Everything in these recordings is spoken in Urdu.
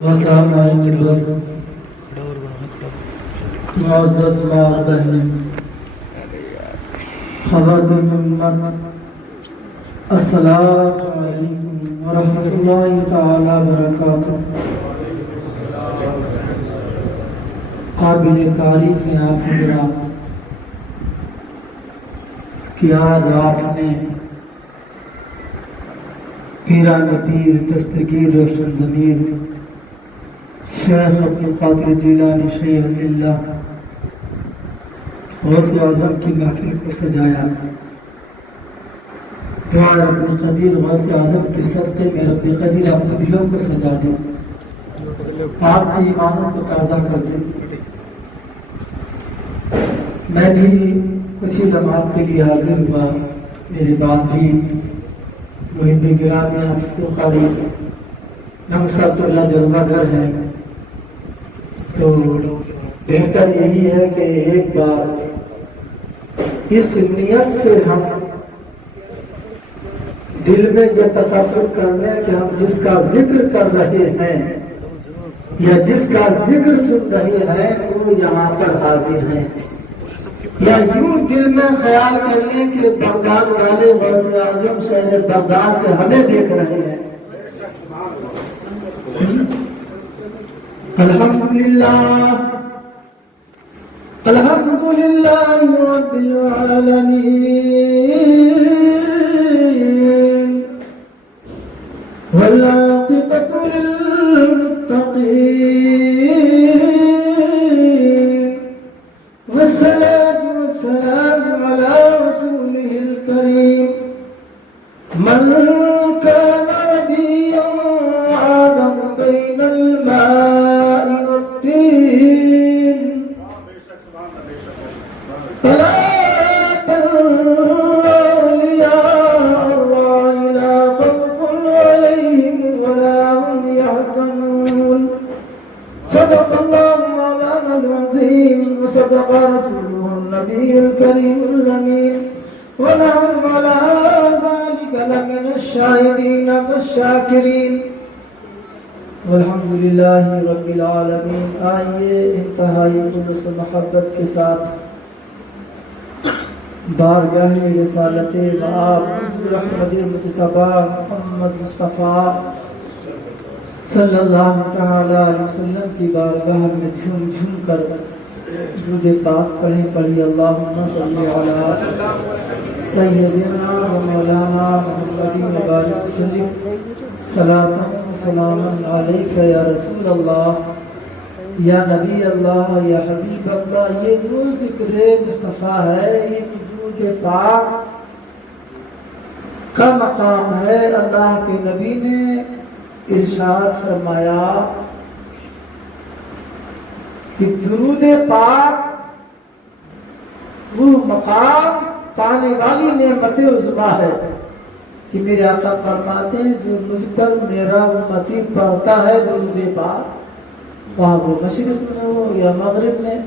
معزز ماں بہن خواتین امت، السلام علیکم ورحمۃ اللہ تعالی وبرکاتہ۔ قابل تعریف ہیں آپ حضرات کہ آج آپ نے پیران پیر دستگیر روشن ضمیر شیخ عبدالقادر جیلانی شیخ اللہ غوث اعظم کی محفل کو سجایا۔ دعا رب قدیر غوث اعظم کے صدقے میں رب قدیر آپ کے دلوں کو سجا دے، آپ کے ایمانوں کو تازہ کر دے۔ میں بھی کچھ ہی لمحات کے لیے حاضر ہوا، میرے بعد بھی محب گرامی حافظ قاری نمسات اللہ جلوہ گر ہے، تو بہتر یہی ہے کہ ایک بار اس نیت سے ہم دل میں یہ تصور کر لیں کہ ہم جس کا ذکر کر رہے ہیں یا جس کا ذکر سن رہے ہیں وہ یہاں پر حاضر ہیں، یا یوں دل میں خیال کر لیں کہ بغداد والے غوث اعظم شہر بغداد سے ہمیں دیکھ رہے ہیں۔ الحمدللہ الحمدللہ رب العالمین والعاقبۃ للمتقین والصلاة والسلام علی رسولہ الکریم من کان نبیا آدم بین الماء والطین صلاة أولياء الله لا خوف عليهم ولا هم يحزنون صدق الله مولانا العظيم وصدق رسوله النبي الكريم الأمين ونحن على ذلك لمن الشاهدين والشاكرين والحمد للہ رب العالمین۔ آئیے انتہائی خلوص و محبت کے ساتھ بارگاہ رسالت وآب رحمت المجتبی محمد مصطفیٰ صلی اللہ تعالی علیہ وسلم کی بارگاہ میں جھوم جھوم کر درود پاک پڑھی اللہم صلی علی سیدنا و مولانا محمد مبارک وسلم صلاۃ سلام علیک یا رسول اللہ یا نبی اللہ یا حبیب اللہ۔ یہ جو ذکر مصطفیٰ ہے، یہ درود پاک کا مقام ہے۔ اللہ کے نبی نے ارشاد فرمایا کہ درود پاک وہ مقام پانے والی نعمت عظمیٰ ہے کہ میرے آقا فرماتے ہیں جو مجھ پر میرا امتی پڑھتا ہے درود پاک، وہاں وہ مشرق میں ہو یا مغرب میں،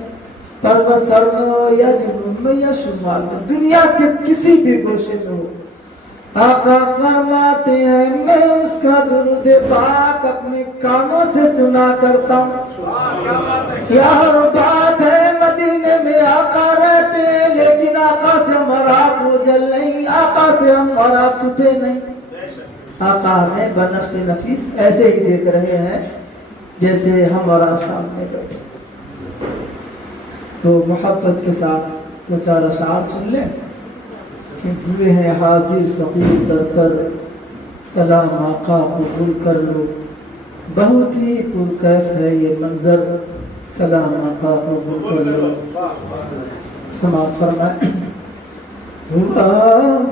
پرو سر میں ہو یا جنوب میں یا شمال میں، دنیا کے کسی بھی گوشے میں ہو، آقا فرماتے ہیں میں اس کا درود پاک اپنے کانوں سے سنا کرتا ہوں۔ یار بات ہے مدینے میں آقا رہتے ہیں لیکن آقا سے ہمارا بوجھل نہیں، آقا سے ہمارا چھپے نہیں۔ آقا ہمیں بنفس نفیس ایسے ہی دیکھ رہے ہیں جیسے ہم اور آپ سامنے بیٹھے۔ تو محبت کے ساتھ دو چار اشعار سن لیں کہ ہوئے ہیں حاضر فقیر در پر، سلام آقا قبول کر لو، بہت ہی پرکیف ہے یہ منظر، سلام آقا قبول کر لو۔ سماعت فرمائیں۔ ہوا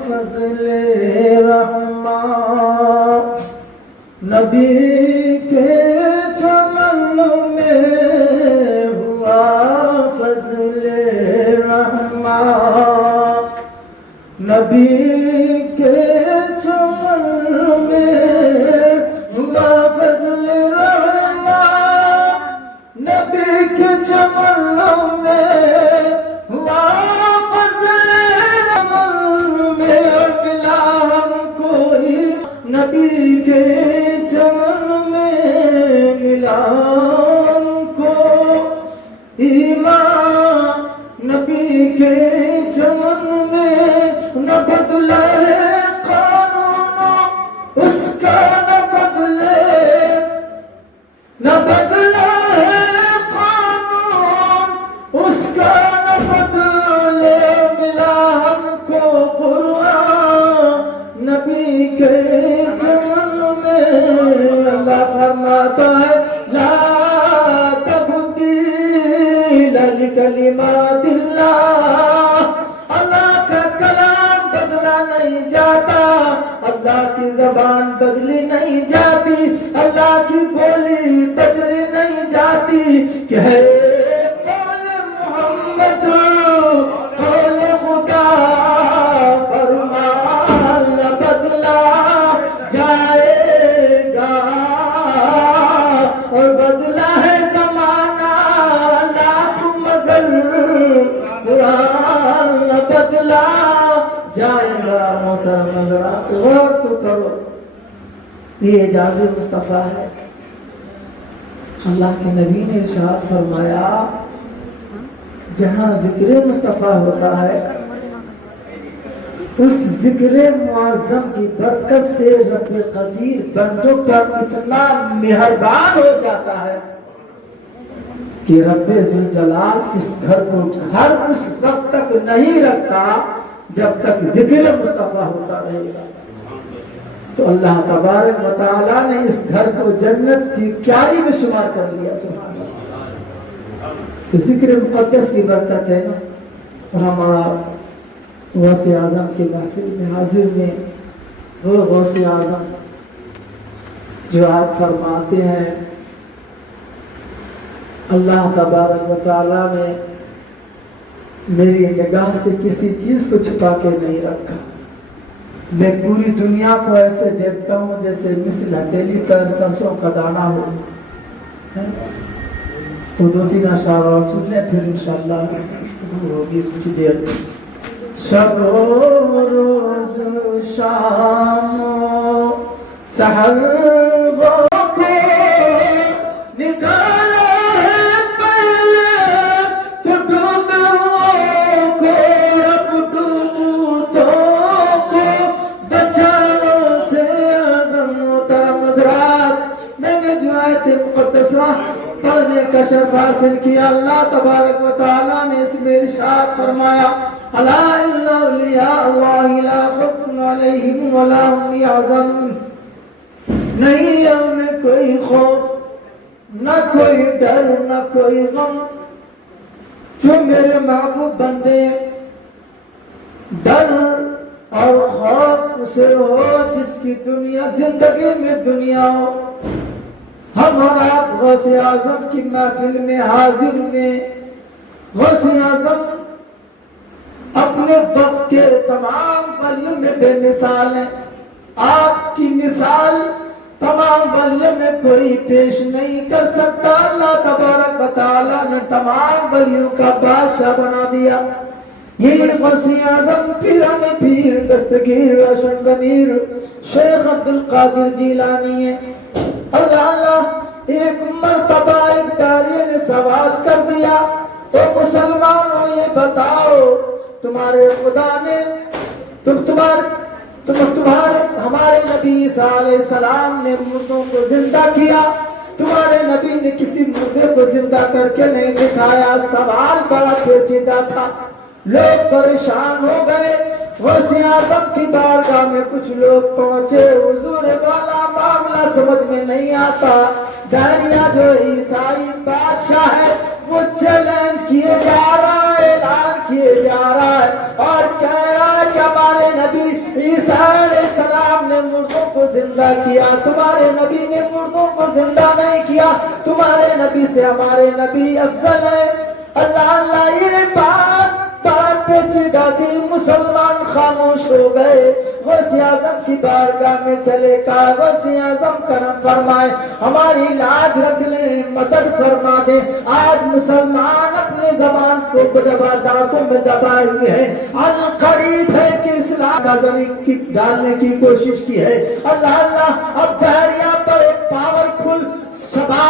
فضل رحمان نبی کے چمن میں، ہوا فضل رحمان نبی کے چمن میں، ہوا فضل رحمان نبی کے چمن میں، ہوا فضل رحمان میں، ملا ہم کو نبی کے چمن میں، ملا کے چمن میں نہ بدلے قانون اس کا نہ بدلے قانون اس کا نہ بدلے ملا ہم کو قرآن نبی کے چمن میں اللہ فرماتا ہے لا تبدیل لکلمات اللہ اللہ کا کلام بدلا نہیں جاتا اللہ کی زبان بدلی نہیں جاتی اللہ کی بولی بدلی نہیں جاتی کہ ہے قول محمد قول خدا فرمان بدلا جائے گا اور بدلا ہے زمانہ لاکھ مگر قرآن بدلا جائے گا محترم حضرات غور تو کرو یہ اعجاز مصطفیٰ ہے اللہ کے نبی نے ارشاد فرمایا جہاں ذکر مصطفیٰ ہوتا ہے اس ذکر معظم کی برکت سے رب قدیر بندوں پر اتنا مہربان ہو جاتا ہے کہ رب ذوالجلال اس گھر کو گھر اس وقت تک نہیں رکھتا جب تک ذکر مصطفیٰ ہوتا رہے گا تو اللہ تبارک و تعالیٰ نے اس گھر کو جنت کی کیاری میں شمار کر لیا سبحان اللہ تو ذکر مقدس کی برکت ہے نا اور ہمارا غوث اعظم کے محفل میں حاضر میں وہ غوث اعظم جو آپ فرماتے ہیں اللہ تبارک و تعالیٰ نے میری نگاہ سے کسی چیز کو چھپا کے نہیں رکھا میں پوری دنیا کو ایسے دیکھتا ہوں جیسے مثل ہتھیلی پر سرسوں کا دانہ ہو تو دو تین اشعار اور سن لیں پھر انشاءاللہ گفتگو ہوگی کچھ دیر شب و روز شام و سحر وہ کو نکالا ہے پہلے تو ڈوبوں کو رب ڈوبتوں کو بچاؤ سے اعظم محترم حضرات میں نے جو آیت مقدسہ پڑھنے کا شرف حاصل کیا اللہ تبارک و تعالیٰ نے اس میں ارشاد فرمایا الا ان اولیاء اللہ لا خوف علیہم ولا هم یحزنون نہیں ہمیں کوئی خوف نہ کوئی ڈر نہ کوئی غم جو میرے محبوب بندے ڈر اور خوف اسے ہو جس کی دنیا زندگی میں دنیا ہو ہم اور آپ غوث اعظم کی محفل میں حاضر ہوئے غوث اعظم اپنے وقت کے تمام ولیوں میں بے مثال ہیں آپ کی مثال تمام ولیوں میں کوئی پیش نہیں کر سکتا اللہ تبارک و تعالیٰ نے تمام ولیوں کا بادشاہ بنا دیا یہی غوث اعظم پیران پیر دستگیر روشن ضمیر شیخ عبدالقادر جیلانی ہے اللہ ایک مرتبہ ایک داریہ نے سوال کر دیا تو مسلمانوں یہ بتاؤ تمہارے خدا نے ہمارے نبی عیسیٰ علیہ السلام نے مردوں کو زندہ کیا تمہارے نبی نے کسی مردے کو زندہ کر کے نہیں دکھایا سوال بڑا پیچیدہ تھا لوگ پریشان ہو گئے غوث اعظم کی بارگاہ میں کچھ لوگ پہنچے حضور والا معاملہ سمجھ میں نہیں آتا داریہ جو عیسائی بادشاہ ہے وہ چیلنج کیے جا رہا ہے اعلان کیے جا رہا ہے اور کہہ رہا ہے کہ ہمارے نبی عیسیٰ علیہ السلام نے مردوں کو زندہ کیا تمہارے نبی نے مردوں کو زندہ نہیں کیا تمہارے نبی سے ہمارے نبی افضل ہے اللہ یہ بات پیچیدہ تھی مسلمان خاموش ہو گئے غوث اعظم کی بارگاہ میں چلے کہا غوث اعظم کرم فرمائے ہماری لاج رکھ لیں مدد فرما دے آج مسلمان اپنے زبان کو دانتوں میں دبائے ہوئے ہیں القریب ہے کہ اسلام کا زمین کی ڈالنے کی کوشش کی ہے اللہ اب داریہ بڑے پاورفل شباب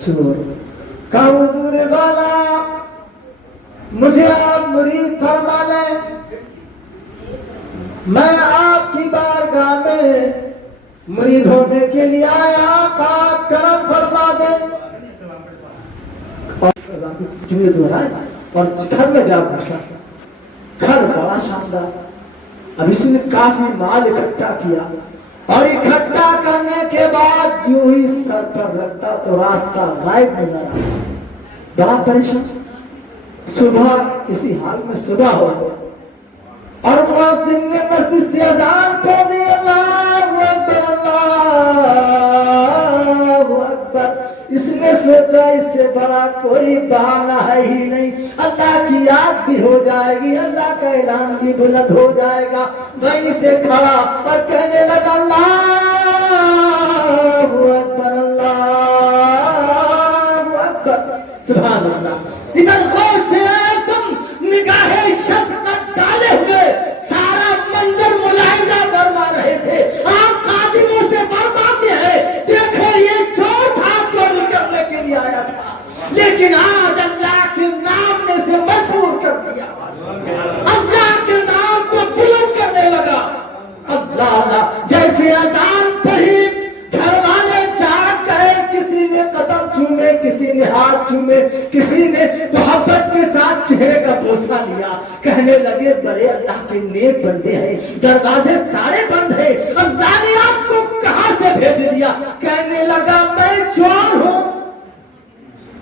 چور کہا حضور والا مجھے آپ مرید فرما لیں، میں آپ کی بارگاہ میں مرید ہونے کے لیے آیا، آقا کرم فرما دیں۔ جملے دہرائے اور گھر میں جا پہنچا، گھر بڑا شاندار، اب اس نے کافی مال اکٹھا کیا اور اکٹھا کرنے کے بعد جو ہی سر پر رکھتا تو راستہ غائب نظر آیا، بڑا پریشان۔ صبح کسی حال میں صبح ہو گیا اور مؤذن نے مسجد سے اذان پڑھ دی، اللہ اکبر اللہ اکبر۔ اس نے سوچا اس سے بڑا کوئی بہانہ ہے ہی نہیں، اللہ کی یاد بھی ہو جائے گی، اللہ کا اعلان بھی بلند ہو جائے گا۔ وہیں سے کھڑا اور کہنے لگا اللہ اکبر اللہ اکبر، سبحان اللہ۔ ادھر غور سے اعظم نگاہ شفقت ڈالے ہوئے سارا منظر ملاحظہ فرما رہے تھے۔ آپ خادموں سے فرماتے ہیں دیکھو یہ چور تھا، چوری کرنے کے لیے آیا تھا، لیکن آج اللہ کے نام نے سے مجبور کر دیا، اللہ کے نام کو بلند کرنے لگا۔ اللہ اللہ، جیسے اذان پڑھی گھر والے جاگ گئے، کسی نے قدم چومے، کسی نے ہاتھ چومے، کسی نے محبت کے ساتھ چہرے کا بوسہ لیا، کہنے لگے بڑے اللہ کے نیک بندے ہیں، دروازے سارے بند ہیں، اللہ نے آپ کو کہاں سے بھیج دیا؟ کہنے لگا میں چور ہوں،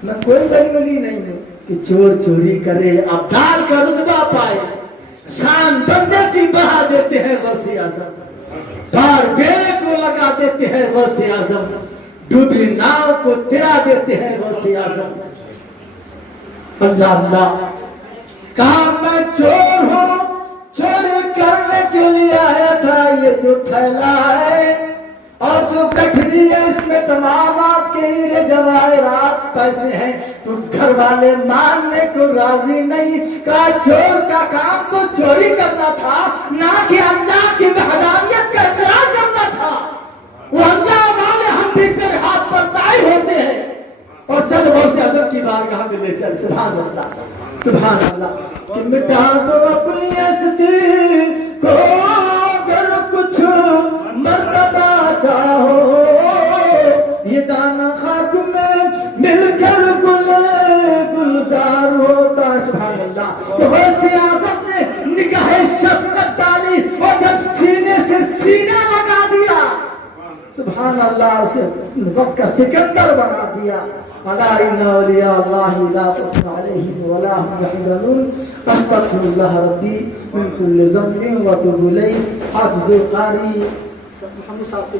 میں کوئی بڑی ولی نہیں ہوں کہ چور چوری کرے، ابدال کا رتبہ پائے، شان بندے کی بڑھا دیتے ہیں غوث اعظم، پار بیڑے کو لگا دیتے ہیں غوث اعظم، ڈوبی ناؤ کو تیرا دیتے ہیں غوث اعظم۔ اللہ اللہ، کہا میں چور ہوں، چوری کرنے کے لیے آیا تھا، یہ جو تھیلا ہے اور جو کٹھری ہے اس میں تمام آپ کے ہیرے جواہرات پیسے ہیں، تو گھر والے ماننے کو راضی نہیں، کہا چور کا کام تو چوری کرنا تھا، نہ کہ اللہ کی وحدانیت کا اقرار کرنا تھا، وہ اللہ والے ہم بھی تیرے ہاتھ پر تائی ہوتے ہیں، اور چل غوث اعظم کی بارگاہ میں لے چل۔ سبحان اللہ سبحان اللہ، کہ مٹا دو اپنی ہستی کو اگر کچھ مرتبہ چاہو، یہ دانہ خاک میں مل کر گلزار ہوتا۔ سبحان اللہ، تو غوث اعظم نے نگاہ شفقت ڈالی اور جب سینے سے سینہ لگا دیا، سبحان اللہ، اسے وقت کا سکندر بنا دیا۔ الا ان اولیاء اللہ لا خوف علیہم ولا هم يحزنون، استغفر اللہ ربی من کل ذنب واتوب الیہ۔ حافظ القاری محمد صاحب